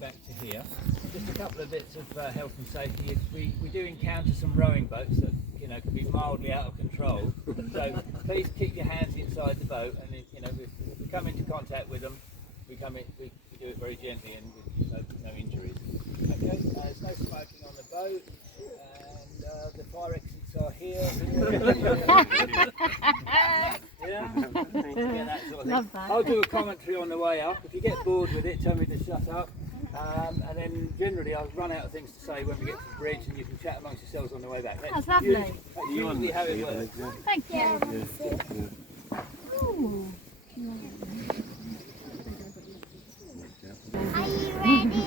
back to here. Just a couple of bits of health and safety. We do encounter some rowing boats that can be mildly out of control. So please keep your hands inside the boat, and if we come into contact with them, we do it very gently and with no injuries. Okay, there's no smoking on the boat, and the fire exits are here. Yeah, that sort of thing. I'll do a commentary on the way up. If you get bored with it, tell me to shut up. And then generally I'll run out of things to say when we get to the bridge, and you can chat amongst yourselves on the way back. That's lovely. That's usually how it works. Thank you. Are you ready?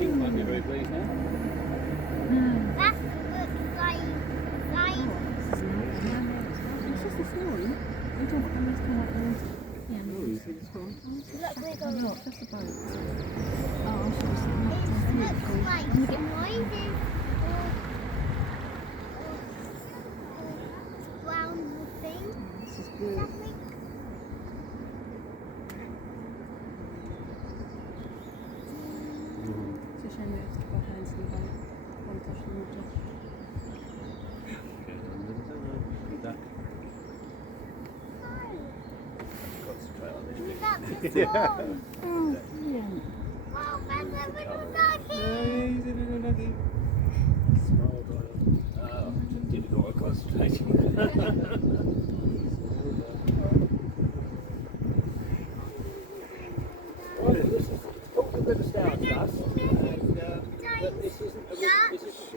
You might be very pleased now. That looks like It's just a swan. We don't want this kind of look big on look, that's a boat. Oh, I should have seen that. it. Looks like noises or brown thing. This is good. Something. It's a shame we have to put our hands in the boat. One touch the water. Concentrate on this Is bit. that the swan? Oh, brilliant. Wow, that's a little doggy. Oh, difficult at concentrating. Right, this is called the River Stour to us, and but this isn't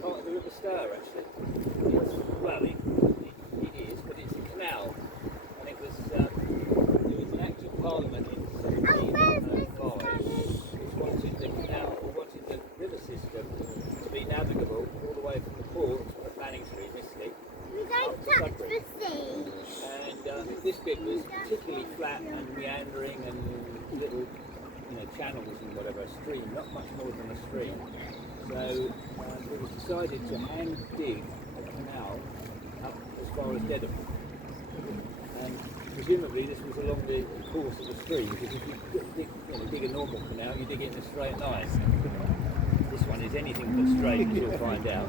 part of the River Stour actually. It is, but it's a canal, and it was an Act of Parliament in 1705 which wanted the canal, or wanted the river system to be navigable all the way from the port at Manning Street, Misty, We don't touch the sea. and this bit was particularly flat and meandering and little channels and whatever, a stream, not much more than a stream. So it was decided to hand dig a canal up as far as Dedham. And presumably this was along the course of the stream, because if you dig a normal canal, you dig it in a straight line. This one is anything but straight, as you'll find out.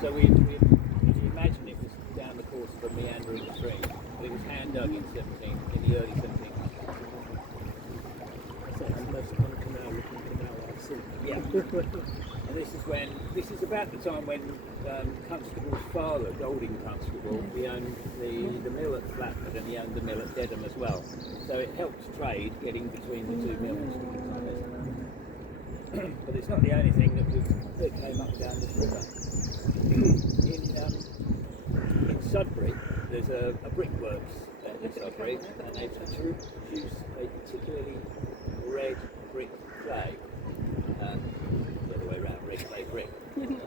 So we imagine it was down the course of a meandering stream, but it was hand dug in the early 1700s. Yeah. And this is about the time when Constable's father, Golding Constable, he owned the mill at Flatford, and he owned the mill at Dedham as well. So it helped trade getting between the two mills. But it's not the only thing that came up down this river. In Sudbury, there's a brickworks in Sudbury, and they produce a particularly red brick clay. The other way around, red clay brick. And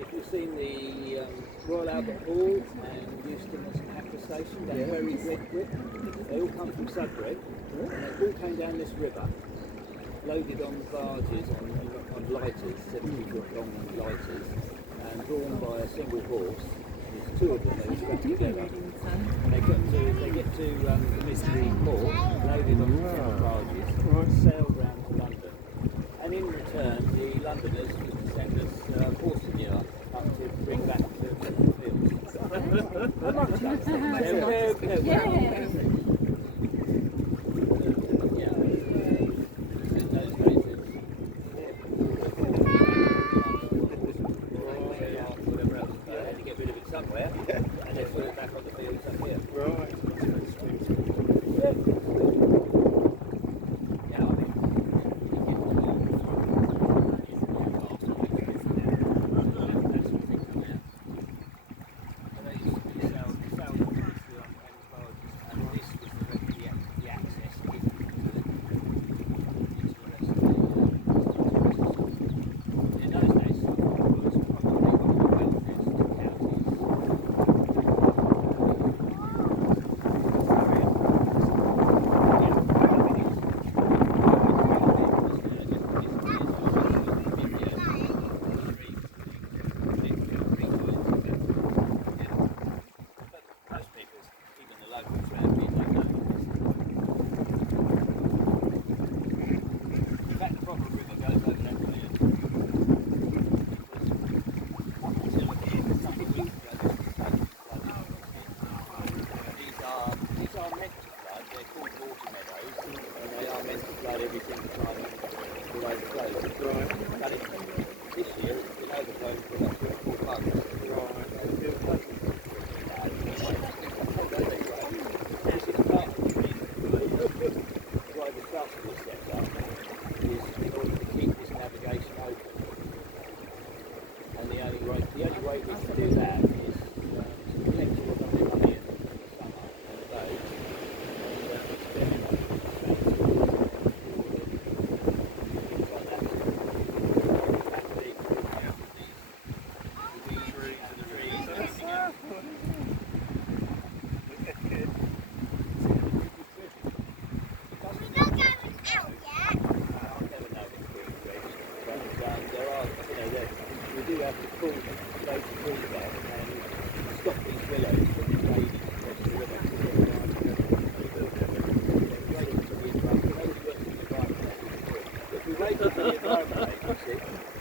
if you've seen the Royal Albert Hall and Euston's Capita Station, that very red brick, they all come from Sudbury, and they all came down this river, loaded on barges, on lighters, 70-foot long lighters, and drawn by a single horse. There's two of them, they were strapped together. They get to the Mystery Port, loaded on several barges, sailed round to London, and in return the Londoners used to send us horse manure up to bring back to the fields. Somewhere, and they put it back on the fields up here. Right. Yeah. Yeah, I mean, everything kind of will overflow. Right. But this year it's been overflowing for about 3 or 4 months. Right. Why the structure was set up is in order to keep this navigation open. And the only way we can do that is to collect all of the money in the summer and the boat and spend it on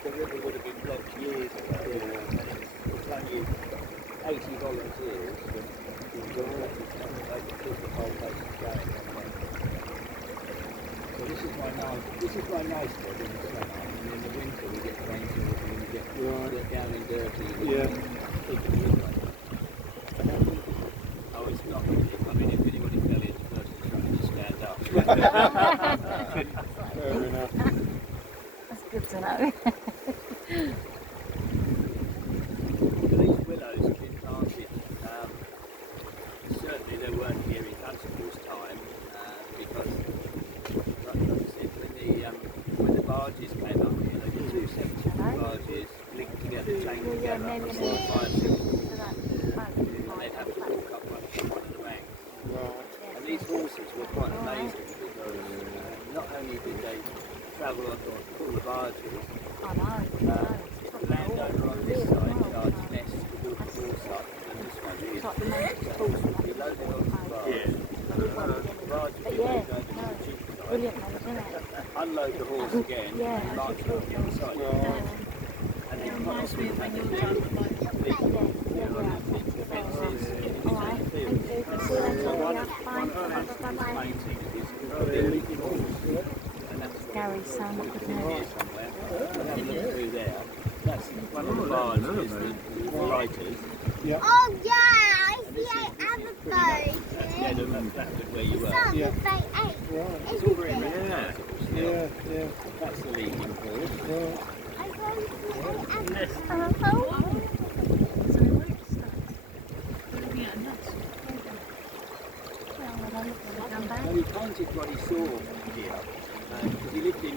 the river would have been blocked years ago. It's only 80 volunteers that they can keep the whole place going. So this is my nice bed in the summer, and in the winter we get rain and we get down and dirty. Oh, it's not really. I mean, if anybody fell in first, it's trying to stand up. Fair enough. That's good to know. These willows have been planted. Certainly they weren't here in Hunstable's time because, like I said, when the barges came up here, they were 2 separate barges linked together, chained together, 4 or 5, 6, and they'd have to walk up one of the banks. Right. And these horses were quite amazing because not only did they travel on all the barges, I know. the landowner on this side charged less to build the horse up than this one did. It's like the most So you load it onto the barge, the barge would be moved over to the cheap side, brilliant, mate, isn't it? unload the horse again, Yeah. and march it on the other side. And then quite often you have to leave the fences in the same field. So one of the customers' main thing is to put their leaking horse. And that's what Gary's son, what could in here somewhere. We'll have a look through there. That's one of the barges, the lighters. Yeah. Oh yeah, I see I have a boat. Yeah, that was where you were. Some Yeah. of they ate, Right. It's all very isn't it? mechanical still. Yeah. Yeah. That's the leaking horse. Right. I don't see any So And he painted what he saw here, because he lived in